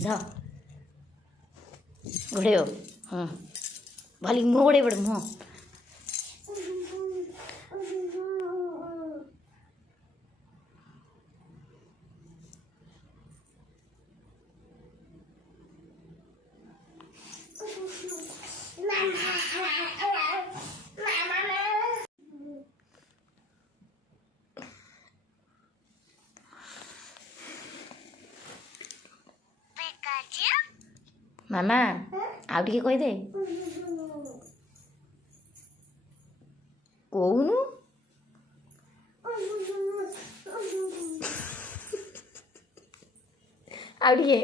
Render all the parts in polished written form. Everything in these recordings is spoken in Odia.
धा घोड़े हो भाली मुँह घोड़े पड़ मुँह ମାମା ଆଉ ଟିକେ କହିଦେ କହୁନୁ ଆଉ ଟିକେ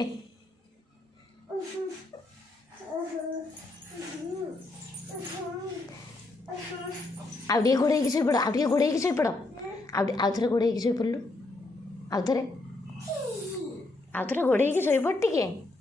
ଘୋଡ଼େଇକି ଶୋଇପଡ଼ ଆଉ ଟିକେ ଘୋଡ଼େଇକି ଶୋଇପଡ଼ ଆଉ ଥରେ ଘୋଡ଼େଇକି ଶୋଇପଡ଼ିଲୁ ଆଉ ଥରେ ଘୋଡ଼େଇକି ଶୋଇପଡ଼ ଟିକେ